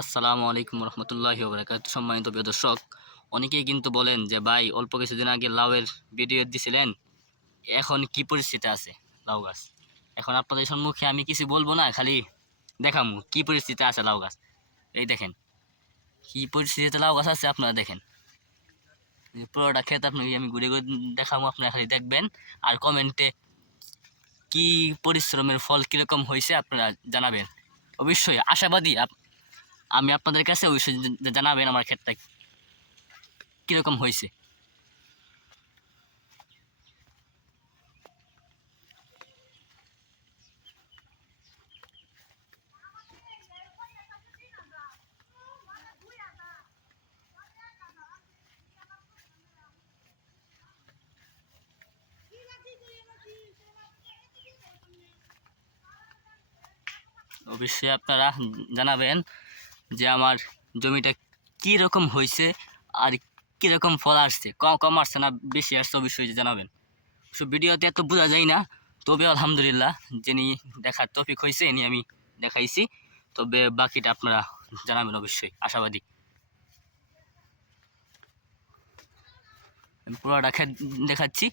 আসসালামু আলাইকুম রহমতুল্লাহি ওয়া বারাকাতুহু। সম্মানিত প্রিয় দর্শক, অনেকেই কিন্তু বলেন যে ভাই অল্প কিছুদিন আগে লাউয়ের ভিডিও দিছিলেন, এখন কি পরিস্থিতি আছে লাউ গাছ। এখন আপনাদের সম্মুখে আমি কিছু বলবো না, খালি দেখামু কি পরিস্থিতি আছে লাউ গাছ। এই দেখেন কি পরিস্থিতিতে লাউ গাছ আছে, আপনারা দেখেন। এই পুরোটা ক্ষেত আপনাকে আমি ঘুরে ঘুরে দেখাবো, আপনারা খালি দেখবেন আর কমেন্টে কি পরিশ্রমের ফল কিরকম হয়েছে আপনারা জানাবেন। অবশ্যই আশাবাদী আমি আপনাদের কাছে অবশ্যই জানাবেন আমার ক্ষেতটা কিরকম হয়েছে। অবশ্যই আপনারা জানাবেন যে আমার জমিটা কি রকম হয়েছে আর কিরকম ফল আসছে, কম কম আসছে না বেশি আসছে, অবশ্যই জানাবেন। সব ভিডিওতে এত বোঝা যায় না, তবে আলহামদুলিল্লাহ যিনি দেখার তৌফিক হয়েছে এনি আমি দেখাইছি। তবে বাকিটা আপনারা জানাবেন, অবশ্যই আশাবাদী। আমি পুরোটা দেখাচ্ছি।